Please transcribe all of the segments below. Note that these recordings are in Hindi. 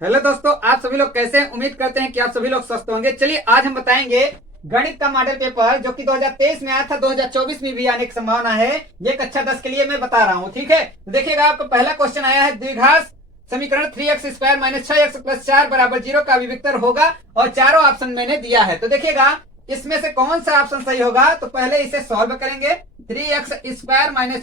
हेलो दोस्तों, आप सभी लोग कैसे हैं? उम्मीद करते हैं कि आप सभी लोग स्वस्थ होंगे। चलिए आज हम बताएंगे गणित का मॉडल पेपर जो कि 2023 में आया था, 2024 में भी आने की संभावना है। ये कक्षा 10 के लिए मैं बता रहा हूँ, ठीक है। तो देखिएगा, आपका पहला क्वेश्चन आया है, द्विघात समीकरण 3x² - 6x + 4 = 0 का अभिव्यक्तर होगा, और चारों ऑप्शन मैंने दिया है। तो देखिएगा, इसमें से कौन सा ऑप्शन सही होगा। तो पहले इसे सॉल्व करेंगे। 3x²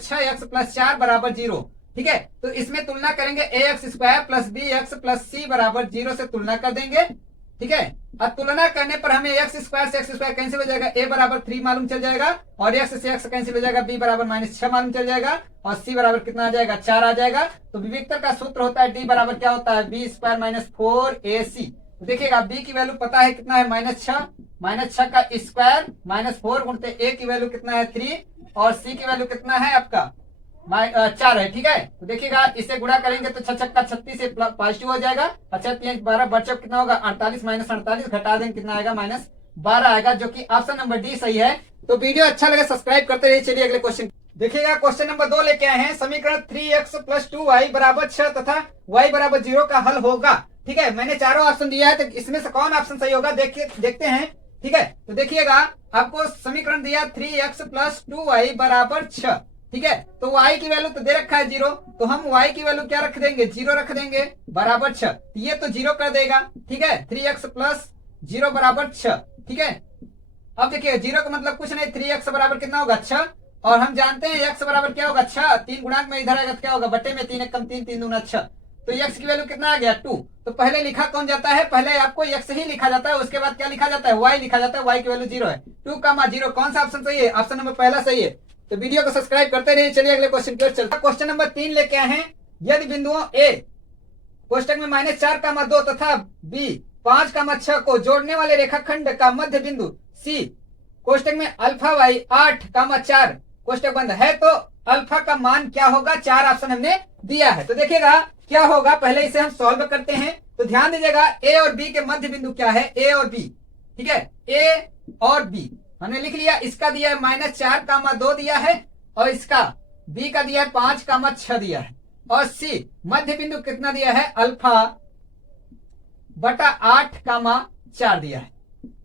- 6x + 4 = 0, ठीक है। तो इसमें तुलना करेंगे, ax² + bx + c = 0 से तुलना कर देंगे, ठीक है। अब तुलना करने पर हमें x² से x² कैंसिल हो जाएगा, a बराबर 3 मालूम चल जाएगा, और x से x कैंसिल हो जाएगा, b बराबर -6 मालूम चल जाएगा, और c बराबर कितना आ जाएगा, 4 आ जाएगा। तो विविक्तर का सूत्र होता है d बराबर क्या होता है, b² - 4ac। तो देखिएगा, b की वैल्यू पता है कितना है, -6 का स्क्वायर -4 गुणते a की वैल्यू कितना है 3, और c की वैल्यू कितना है आपका 4 है, ठीक है। तो देखिएगा, इसे गुणा करेंगे तो 6 छक्का 36 से पॉजिटिव हो जाएगा। अच्छा 3 12 बच्चों कितना होगा, 48 -48 घटा देंगे, कितना आएगा, -12 आएगा, जो कि ऑप्शन नंबर डी सही है। तो वीडियो अच्छा लगे सब्सक्राइब करते रहिए। चलिए अगले क्वेश्चन देखिएगा। क्वेश्चन नंबर 2 लेके आए हैं, समीकरण 3x + 2y = 6 तथा y = 0 का हल होगा, ठीक है। मैंने चारों ऑप्शन दिया है, तो इसमें से कौन ऑप्शन सही होगा देखते हैं, ठीक है। तो देखिएगा, आपको समीकरण दिया 3x + 2y = 6, ठीक है। तो y की वैल्यू तो दे रखा है 0, तो हम y की वैल्यू क्या रख देंगे, 0 रख देंगे, बराबर 6। ये तो 0 कर देगा, ठीक है। 3x + 0 = 6, ठीक है। अब देखिए, 0 का मतलब कुछ नहीं, 3x बराबर कितना होगा, 6, और हम जानते हैं x बराबर क्या होगा, 6। 3 गुणांक में इधर आएगा तो क्या होगा, बटे में 3 × 1 = 3, 3 दूना 6। तो x की वैल्यू कितना आ गया, 2। तो पहले लिखा कौन जाता है, पहले आपको x ही लिखा जाता है, उसके बाद क्या लिखा जाता है, y लिखा जाता है। y की वैल्यू 0 है, 2, 0। कौन सा ऑप्शन सही है, ऑप्शन नंबर पहला सही है। तो वीडियो को सब्सक्राइब करते रहिए। चलिए अगले क्वेश्चन की ओर चलते हैं। क्वेश्चन नंबर 3 लेके आए हैं, यदि बिंदुओं a कोष्टक में -4, 2 तथा b 5, 6 को जोड़ने वाले रेखाखंड का मध्य बिंदु c कोष्टक में अल्फा y 8, 4 कोष्टक बंद है, तो अल्फा का मान क्या होगा। 4 ऑप्शन हमने दिया है। तो देखिएगा क्या होगा, पहले इसे हम सॉल्व करते हैं। तो ध्यान दीजिएगा, a और b के मध्य बिंदु क्या है, a और b, ठीक है। a और b हमने लिख लिया। इसका दिया है -4, 2 दिया है, और इसका b का दिया है 5, 6 दिया है, और c मध्य बिंदु कितना दिया है, अल्फा बटा 8, 4 दिया है,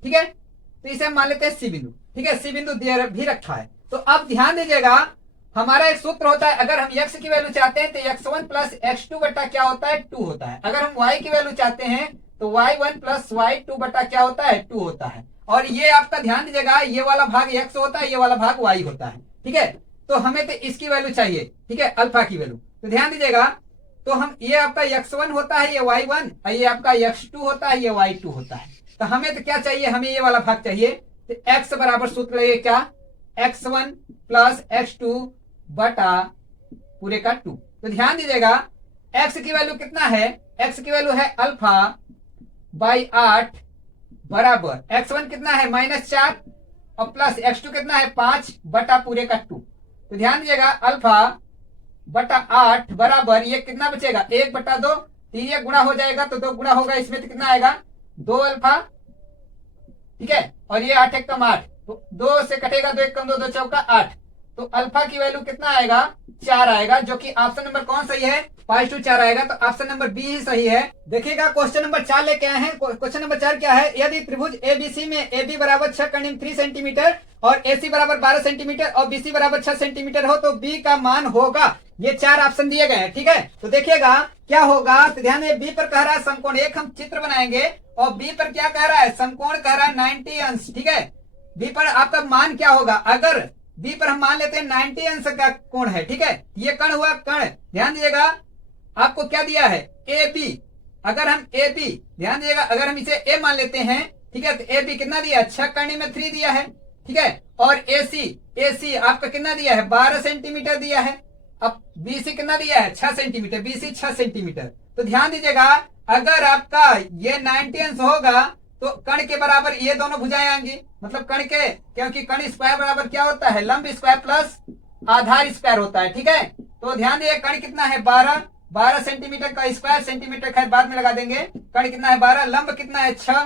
ठीक है। तो इसे हम मान लेते हैं सी बिंदु, ठीक है। सी बिंदु दिया भी रखा है। तो अब ध्यान दीजिएगा, हमारा एक सूत्र होता है, अगर हम x की वैल्यू चाहते हैं तो x1 + x2 बटा क्या होता है, 2 होता है। अगर हम y की वैल्यू चाहते हैं तो y1 + y2 बटा क्या होता है, 2 होता है। और ये आपका ध्यान दीजिएगा, ये वाला भाग x होता है, ये वाला भाग y होता है, ठीक है। तो हमें तो इसकी वैल्यू चाहिए, ठीक है, अल्फा की वैल्यू। तो ध्यान दीजिएगा, तो हम ये आपका x1 होता है, ये y1, और ये आपका x2 होता है, ये y2 होता है। तो हमें तो क्या चाहिए, हमें ये वाला भाग चाहिए। तो x बराबर सूत्र लगे क्या, x1 + x2 बटा पूरे का 2। तो ध्यान दीजिएगा, x की वैल्यू कितना है, x की वैल्यू है अल्फा बाई 8 बराबर x1 कितना है -4, और प्लस x2 कितना है 5 बटा पूरे का 2। तो ध्यान दीजिएगा, अल्फा बटा 8 बराबर ये कितना बचेगा, 1 बटा 2, 3 ये गुणा हो जाएगा तो 2 गुणा होगा, इसमें तो कितना आएगा 2 अल्फा, ठीक है। और ये 8 × 8, तो 2 से कटेगा, 2 × 2, 2 चौका 8। तो अल्फा की वैल्यू कितना आएगा, 4 आएगा, जो कि ऑप्शन नंबर कौन सही है, 5/4 आएगा। तो ऑप्शन नंबर बी ही सही है। देखिएगा, क्वेश्चन नंबर 4 लेके आए हैं। क्वेश्चन नंबर 4 क्या है, यदि त्रिभुज एबीसी में AB बराबर 6 × 3 सेंटीमीटर और AC बराबर 12 सेंटीमीटर और BC बराबर 6 सेंटीमीटर हो, तो B का मान होगा। ये 4 ऑप्शन दिए गए हैं, ठीक है। तो देखिएगा क्या होगा, तो ध्यान बी पर कह रहा है समकोण, एक हम चित्र बनाएंगे, और बी पर क्या कह रहा है, समकोण कह रहा है 90 अंश, ठीक है। बी पर आपका मान क्या होगा, अगर बी पर हम मान लेते हैं 90 अंश का कोण है, ठीक है। ये कण हुआ कण, ध्यान दीजिएगा, आपको क्या दिया है, ए बी। अगर हम ए बी, ध्यान दीजिएगा, अगर हम इसे ए मान लेते हैं, ठीक है, तो ए बी कितना दिया है, 6 करने में 3 दिया है, ठीक है। और ए सी आपका कितना दिया है, 12 सेंटीमीटर दिया है। अब बी सी कितना दिया है, 6 सेंटीमीटर, बी सी 6 सेंटीमीटर। तो ध्यान दीजिएगा, अगर आपका ये 90 अंश होगा तो कण के बराबर ये दोनों भुजाएं आएंगी, मतलब कण के, क्योंकि कण स्क्वायर बराबर क्या होता है, लंब स्क्वायर प्लस आधार स्क्वायर होता है, ठीक है। तो ध्यान दीजिए, कण कितना है 12 सेंटीमीटर का स्क्वायर, सेंटीमीटर खैर बाद में लगा देंगे। कण कितना है 12, लंब कितना है 6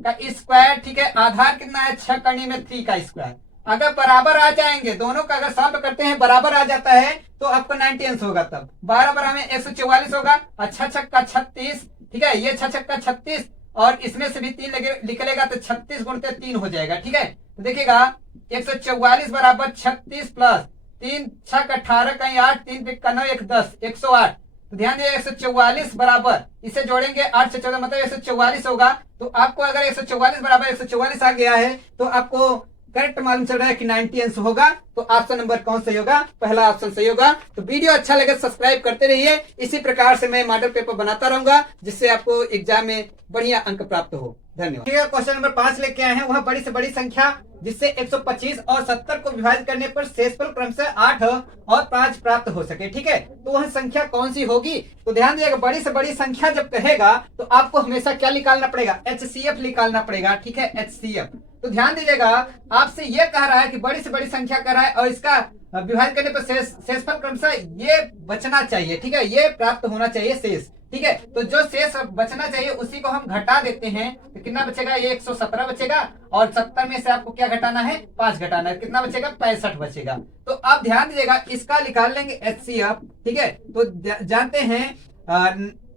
का स्क्वायर, ठीक है। आधार कितना है 6 कणी में 3 का स्क्वायर। अगर बराबर आ जाएंगे दोनों का, अगर सॉल्व करते हैं बराबर आ जाता है तो आपको 90 अंश होगा, तब 12 बराबर में 144 होगा, और 6 छक्का 36, ठीक है, ये 6 छक्का 36 और इसमें से भी 3 निकलेगा तो 36 गुणते 3 हो जाएगा। ठीक है, तो देखिएगा 144 बराबर 36 प्लस 3 छक 18 कहीं 8 3 का 9 1 10 108। तो ध्यान दिए 144 बराबर इसे जोड़ेंगे 8 से 14 मतलब 144 होगा। तो आपको अगर 144 बराबर 144 आ गया है तो आपको करेक्ट मालूम चल रहा है कि 90 अंश होगा। तो ऑप्शन नंबर कौन सही होगा? पहला ऑप्शन सही होगा। तो वीडियो अच्छा लगे सब्सक्राइब करते रहिए। इसी प्रकार से मैं मॉडल पेपर बनाता रहूंगा जिससे आपको एग्जाम में बढ़िया अंक प्राप्त हो। धन्यवाद। क्वेश्चन नंबर 5 लेके आए हैं, वह बड़ी से बड़ी संख्या जिससे 125 और 70 को विभाजित करने पर शेषफल क्रमशः 8 और 5 प्राप्त हो सके। ठीक है, तो वह संख्या कौन सी होगी? तो ध्यान दिएगा, बड़ी से बड़ी संख्या जब कहेगा तो आपको हमेशा क्या निकालना पड़ेगा? HCF निकालना पड़ेगा। ठीक है, HCF। तो ध्यान दीजिएगा, आपसे यह कह रहा है कि बड़ी से बड़ी संख्या कह रहा है और इसका विभाजन करने पर शेषफल क्रमशः ये बचना चाहिए। ठीक है, ये प्राप्त होना चाहिए शेष। ठीक है, तो जो शेष बचना चाहिए उसी को हम घटा देते हैं तो कितना बचेगा? ये 117 बचेगा और 70 में से आपको क्या घटाना है? 5 घटाना है। कितना बचेगा? 65 बचेगा। तो अब ध्यान दीजिएगा, इसका निकाल लेंगे HCF। ठीक है, तो जानते हैं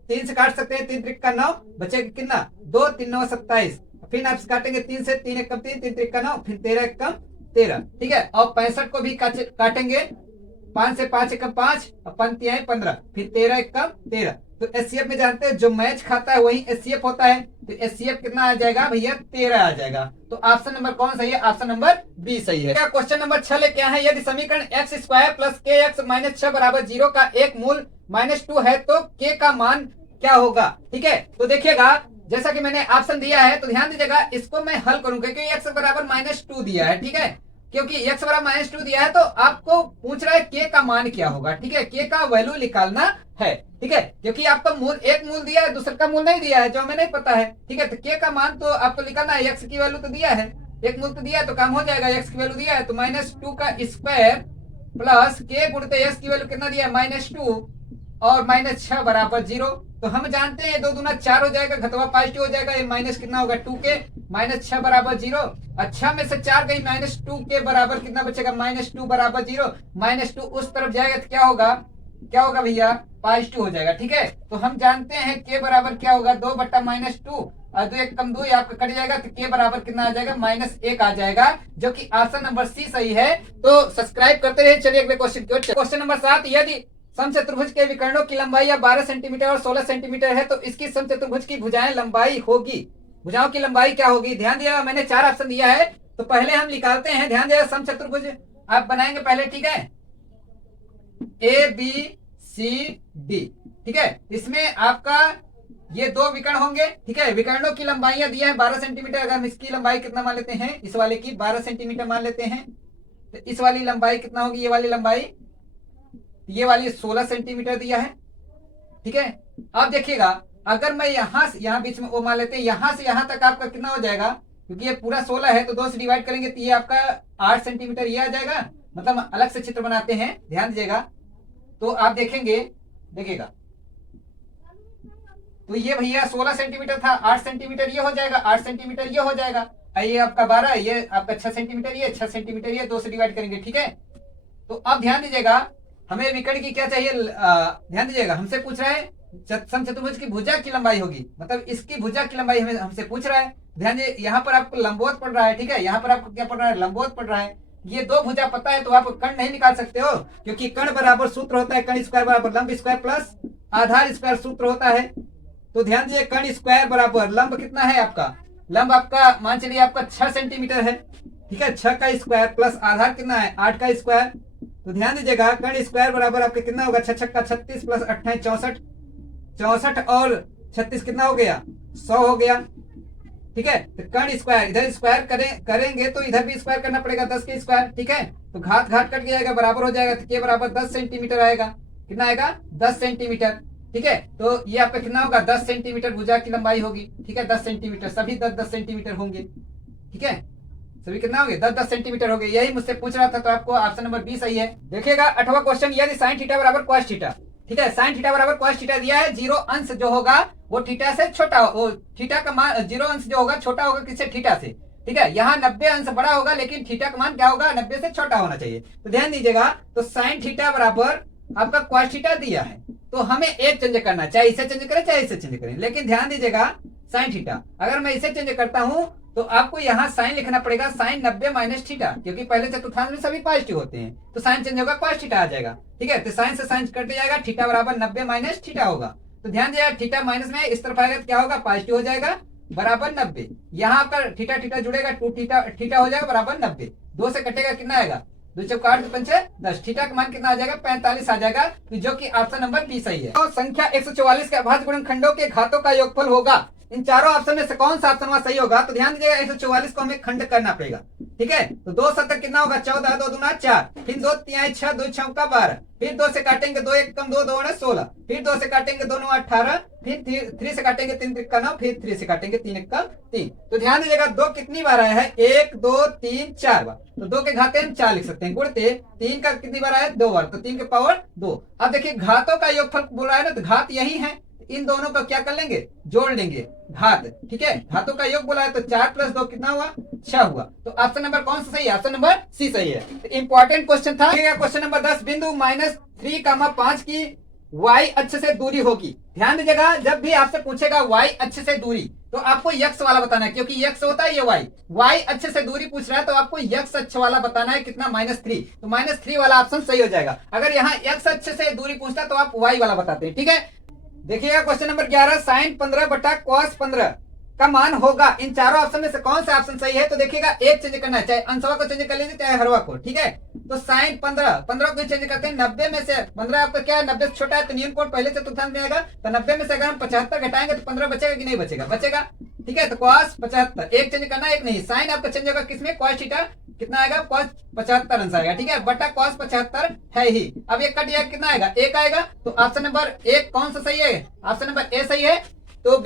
3 से काट सकते हैं, 3 त्रिक का 9 बचेगा कितना? 2 3 9 27। फिर आप काटेंगे 3 से, 3 1 कम 3 3 त्रिक का 9 फिर 13 1 कम 13। ठीक है, और 65 को भी काटेंगे 5 से 5 1 कम 5 और पंक्तियां 15 फिर 13 1 कम 13। तो HCF में जानते हैं जो मैच खाता है वही HCF होता है। तो HCF कितना आ जाएगा भैया? 13 आ जाएगा। तो ऑप्शन नंबर कौन सही है? ऑप्शन नंबर बी सही है। क्वेश्चन नंबर 6 लेके आए हैं, यदि समीकरण x² प्लस kx माइनस 6 बराबर 0 का एक मूल -2 है तो k का मान क्या होगा? ठीक है, तो देखिएगा जैसा कि मैंने ऑप्शन दिया है तो ध्यान दीजिएगा, इसको मैं हल करूंगा क्योंकि x बराबर -2 दिया है। ठीक है, क्योंकि x बराबर -2 दिया है तो आपको पूछ रहा है k का मान क्या होगा। ठीक है, k का वैल्यू निकालना है। ठीक है, क्योंकि आपका मूल एक मूल दिया है, दूसरे का मूल नहीं दिया है जो हमें नहीं पता है। ठीक है, तो k का मान तो आपको निकालना है। x की वैल्यू तो दिया है, एक मूल तो दिया है तो काम हो जाएगा। x की वैल्यू दिया है तो -2 का स्क्वायर प्लस k गुणते x की वैल्यू कितना दिया है? -2 और -6 बराबर 0। तो हम जानते हैं 2 दूना 4 हो जाएगा, घटवा पॉजिटिव हो जाएगा। ये माइनस कितना होगा? 2k -6 बराबर 0। अच्छा में से 4 गई -2 के बराबर कितना बचेगा? -2 बराबर 0। -2 उस तरफ जाएगा तो क्या होगा? क्या होगा भैया? पॉजिटिव हो जाएगा। ठीक है, तो हम जानते हैं k बराबर क्या होगा? 2 बट्टा -2 और 2 1 कम 2 आपका कट जाएगा तो k बराबर कितना आ जाएगा? -1 आ जाएगा, जो कि ऑप्शन नंबर सी सही है। तो सब्सक्राइब करते रहिए। चलिए अगले क्वेश्चन नंबर 7, यदि समचतुर्भुज के विकर्णों की लंबाई या 12 सेंटीमीटर और 16 सेंटीमीटर है तो इसकी समचतुर्भुज की भुजाएं लंबाई होगी, भुजाओं की लंबाई क्या होगी? ध्यान दिया, मैंने 4 ऑप्शन दिया है तो पहले हम निकालते हैं। ध्यान दिया, समचतुर्भुज आप बनाएंगे पहले। ठीक है, ABCD। ठीक है, इसमें आपका ये 2 विकर्ण होंगे। ठीक है, विकर्णों की लंबाइयां दिया है 12 सेंटीमीटर। अगर हम इसकी लंबाई कितना मान लेते हैं? इस वाले की 12 सेंटीमीटर मान लेते हैं तो इस वाली लंबाई कितना होगी? ये वाली लंबाई, ये वाली 16 सेंटीमीटर दिया है। ठीक है, अब देखिएगा अगर मैं यहां से यहां बीच में वो मान लेते हैं, यहां से यहां तक आपका कितना हो जाएगा? क्योंकि ये पूरा 16 है तो 2 से डिवाइड करेंगे तो ये आपका 8 सेंटीमीटर ये आ जाएगा। मतलब अलग से चित्र बनाते हैं, ध्यान दीजिएगा। तो आप देखेंगे, देखिएगा तो ये भैया 16 सेंटीमीटर था, 8 सेंटीमीटर ये हो जाएगा, 8 सेंटीमीटर ये हो जाएगा। ये आपका 12, ये आपका 6 सेंटीमीटर, ये 6 सेंटीमीटर, ये 2 से डिवाइड करेंगे। ठीक है, तो अब ध्यान दीजिएगा, हमें विकर्ण की क्या चाहिए? ध्यान दीजिएगा, हमसे पूछ रहा है समचतुर्भुज की भुजा की लंबाई होगी, मतलब इसकी भुजा की लंबाई हमें हमसे पूछ रहा है। ध्यान दीजिए, यहाँ पर आपको लंबवत पड़ रहा है। ठीक है, यहाँ पर आपको क्या पड़ रहा है? लंबवत पड़ रहा है। ये 2 भुजा पता है तो आप कर्ण नहीं निकाल सकते हो, क्योंकि कर्ण बराबर सूत्र होता है कर्ण स्क्वायर बराबर लंब स्क्वायर प्लस आधार स्क्वायर सूत्र होता है। तो ध्यान दीजिए, कर्ण स्क्वायर बराबर लंब कितना है आपका? लंब आपका मान चलिए आपका 6 सेंटीमीटर है। ठीक है, 6 का स्क्वायर प्लस आधार कितना है? 8 का स्क्वायर। तो ध्यान दीजिएगा, कर्ण स्क्वायर बराबर आपके कितना होगा? 6 छक्का 36 प्लस 28 64, 64 और 36 कितना हो गया? 100 हो गया। ठीक है, तो कर्ण स्क्वायर इधर स्क्वायर करेंगे तो इधर भी स्क्वायर करना पड़ेगा 10 के स्क्वायर। ठीक है, तो घात घात कट जाएगा, बराबर हो जाएगा तो के बराबर 10 सेंटीमीटर आएगा। कितना आएगा? 10 सेंटीमीटर। ठीक है, तो ये आपका कितना होगा? 10 सेंटीमीटर भुजा की लंबाई होगी। ठीक है, 10 सेंटीमीटर, सभी 10-10 सेंटीमीटर होंगे। ठीक है, सभी कितना हो गए? 10-10 सेंटीमीटर हो गए। यही मुझसे पूछ रहा था तो आपको ऑप्शन नंबर बी सही है। देखिएगा 8वां क्वेश्चन, यदि साइन थीटा बराबर कॉस थीटा। ठीक है, साइन थीटा बराबर कॉस थीटा दिया है, 0 अंश जो होगा वो थीटा से छोटा हो, थीटा का मान 0 अंश जो होगा छोटा होगा किससे? थीटा से। ठीक है, यहाँ 90 अंश बड़ा होगा लेकिन थीटा का मान क्या होगा? 90 से छोटा होना चाहिए। तो ध्यान दीजिएगा, तो साइन थीटा बराबर आपका cos थीटा दिया है, तो हमें एक चेंज करना है, चाहे इसे चेंज करें चाहे इसे चेंज करें। लेकिन ध्यान दीजिएगा sin थीटा, अगर मैं इसे चेंज करता हूं तो आपको यहाँ साइन लिखना पड़ेगा, साइन 90 माइनस थीटा, क्योंकि पहले चतुर्थांश में सभी पॉजिटिव होते हैं, तो साइन चेंज होगा cos थीटा आ जाएगा। ठीक है, तो साइन से साइन कट जाएगा, थीटा बराबर 90 माइनस थीटा होगा। तो ध्यान दिया, थीटा माइनस में इस तरफ आएगा तो क्या होगा, पॉजिटिव हो जाएगा बराबर 90। यहाँ आपका थीटा थीटा जुड़ेगा, 2 थीटा थीटा हो जाएगा बराबर 90। 2 से कटेगा कितना आएगा, 2 चौक 8 पंचे 10, थीटा का मान कितना आ जाएगा 45 आ जाएगा, जो कि ऑप्शन नंबर बी सही है। तो संख्या 144 के अभाज्य गुणनखंडों के घातों का योगफल होगा। इन चारों ऑप्शन में से कौन सा ऑप्शन सही होगा, तो ध्यान दीजिएगा 144 को हमें खंड करना पड़ेगा। ठीक है, तो 2 7 कितना होगा, 14, 2 दूना 4, फिर 2 3 6, 2 6 का 12, फिर 2 से काटेंगे 2 1 कम 2 2 16, फिर 2 से काटेंगे 2 9 18, फिर 3 से काटेंगे 3 3 का 9, फिर 3 से काटेंगे 3 1 का 3। तो ध्यान दीजिएगा 2 कितनी बार आया है, 1 2 3 4 बार, तो 2 के घाते हम 4 लिख सकते हैं, गुणते 3 का कितनी बार आया, 2 बार, तो 3 के पावर 2। अब देखिए घातों का योगफल बोल रहा है ना, तो घात यही है, इन दोनों का क्या कर लेंगे, जोड़ लेंगे घात। ठीक है, घातों का योग बोला है, तो 4 + 2 कितना हुआ, 6 हुआ। तो ऑप्शन नंबर कौन सा सही है, ऑप्शन नंबर सी सही है। तो इंपॉर्टेंट क्वेश्चन था। क्वेश्चन नंबर 10, बिंदु -3, 5 की y अक्ष से दूरी होगी। ध्यान दीजिएगा, जब भी आपसे पूछेगा y अक्ष से दूरी, तो आपको x वाला बताना है, क्योंकि x होता है ये y अक्ष से दूरी पूछ रहा है, तो आपको x अक्ष वाला बताना है कितना, -3, तो -3 वाला ऑप्शन सही हो जाएगा। अगर यहाँ x अक्ष से दूरी पूछता है तो आप y वाला बताते हैं। ठीक है, देखिएगा क्वेश्चन नंबर 11, sin 15 बटा cos 15 का मान होगा। इन चारों ऑप्शन में से कौन सा ऑप्शन सही है, तो देखिएगा एक चेंज करना है, चाहे अंशवा को चेंज कर लीजिए चाहे हरवा को। ठीक है, तो sin 15 को चेंज करते हैं, 90 में से 15 आपका क्या है, 90 से छोटा है, तो नियम कोड पहले चतुर्थांश में आएगा, तो 90 में से अगर हम 75 घटाएंगे तो 15 बचेगा कि नहीं बचेगा, बचेगा। ठीक है, तो cos 75 एक चेंज करना, एक नहीं, साइन आपका चेंज होगा किसमें, cos थीटा कितना आएगा, cos 75 अंश आएगा। ठीक है, बटा cos 75 है ही। अब एक कट कितना आएगा, 1 आएगा। तो ऑप्शन नंबर 1 कौन सा सही है, ऑप्शन नंबर ए सही है। तो